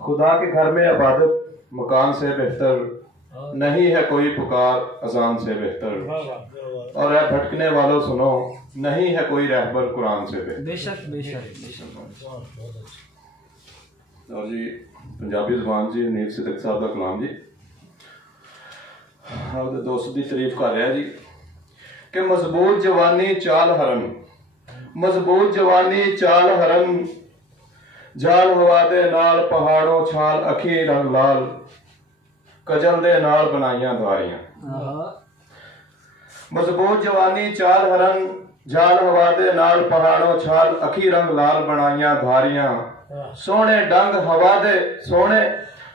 खुदा के घर में इबादत मकान से बेहतर नहीं है कोई पुकार अजान से बेहतर। और है भटकने वालों सुनो, नहीं है कोई रहबर कुरान से बेहतर। बेशक बेशक बेशक। और जी पंजाबी जुबान जी नील सिद्दीक साहब का कलाम जी आपके दोस्त की तारीफ कर रहा जी कि मजबूत जवानी चाल हरन, मजबूत जवानी चाल हरन, जाल हवा दे नाल पहाड़ों छाल अखी रंग लाल, कजल दे नाल बनाइयां द्वारियां। मजबूत जवानी चाल हरन, जाल हवा दे नाल पहाड़ों छाल अखी रंग लाल बनाइयां धारियां। सोने डंग हवा दे सोने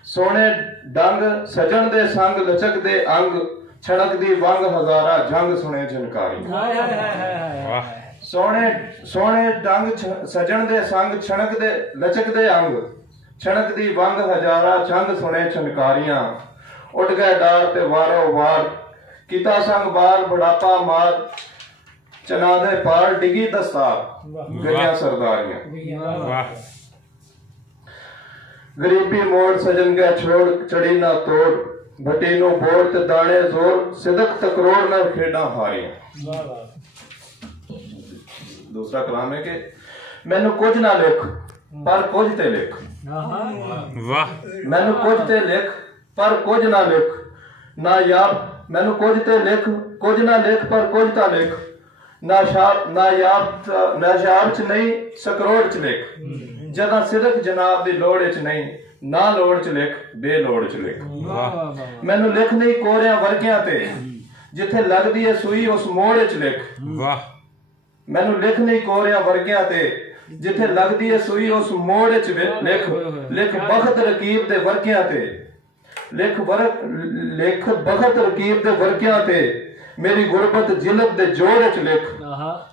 सोने डंग सजन दे संग लचक दे अंग, छड़क दी वंग हजारा जंग सुने झनकारी। सोने सोने डंग सजन दे संग छणक दे लचक दे अंग, छणक दी वंग हजारा जंग सुने छनकारियां। उठ गए डार ते वारो वार, किता संग बार बुढ़ापा मार, चना दे पार डिगी दस्तार गया सरदारियां। गरीबी मोड़ सजन गया छोड़ चढ़ी ना तोड़, भटी नु बोड़ ते दाने जोर, सिदक तकरोड़ ना खेड़ा हारियां। दूसरा कलाम है कि मैनू कुछ ना लिख पर कुछ ते लिख। वाह। मैनू कुछ ते लिख पर कुछ ना लिख, ना याब मैनू कुछ ते लिख कुछ ना लिख पर कुछ ता लिख, ना याब च नहीं सकरोड़ च लिख, जदा सिदक जनाब दी लोड़ च नहीं, ना लोड़ च लिख बेलोड़ च लिख। मैनू लिख नहीं कोरिया वर्गियां ते, जिथे लगदी है सुई उस मोड़ च लिख। वाह। मैनू लिख नहीं कोरिया वर्गियां ते, जिथे लगदी है सुई उस मोड़ च लिख। लिख बखत रकीब दे वर्गियां ते, लिख बखत रकीब दे वर्गियां ते, मेरी गुरबत जिलत दे जोड़ च लिख।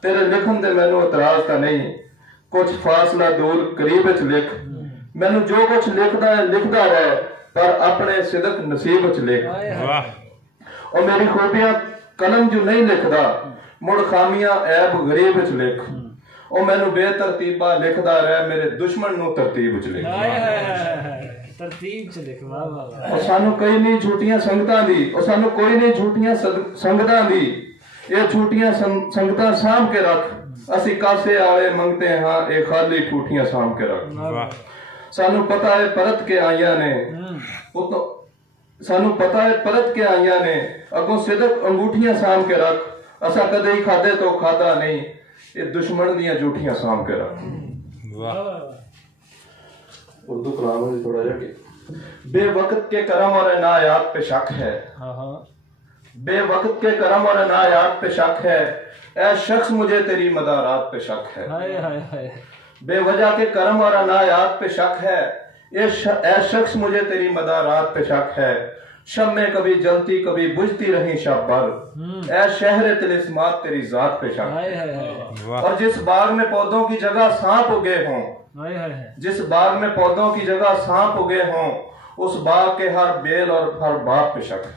तेरे लिखन दे मैनू इतराज ता नहीं, कुछ फासला दूर करीब च लिख। मैनू जो कुछ लिखदा है लिखदा रहे, पर अपने सिदक नसीब च लिख। और मेरी खूबियां कलम जो नहीं लिखदा, मुड़ खामियां ऐब गरीब च लिख। और मैनू बेतरतीबा लिखदा रहे, मेरे दुश्मन नू तरतीब च लिख। तरतीब च लिख। वाह वाह। और सानू कई नहीं झूठियां संगतां दी, और सानू कोई नहीं झूठियां संगतां दी, ये झूठियां संगतां साम के रख। असी कासे आले मंगते हाँ, ये खाली ठूठियां साम के रख। सानू पता है परत के आइया ने, सानू पता है परत के आइया ने, अगों सिदक अंगूठियां साम के रख। असा कदे ही खादे तो खादा नहीं, ये दुश्मन दियां झूठियां साम के रख। उर्दू कलाम में थोड़ा जा के बेवक्त के करम और इनायात पे शक है। बेवक्त के करम और इनायात पे शक है, ऐ शख्स मुझे तेरी मदारात पे शक है। बेवजह के करम और इनायात पे शक है, ऐ शख्स मुझे तेरी मदारात पे शक है। शब में कभी जलती कभी बुझती रही शब भर, ऐ शहर तिलिस्मात तेरी जात पे शक है। और जिस बाग में पौधों की जगह सांप उगे हों, जिस बाग में पौधों की जगह सांप उगे हों, उस बाग के हर बेल और हर बाग पे शक है।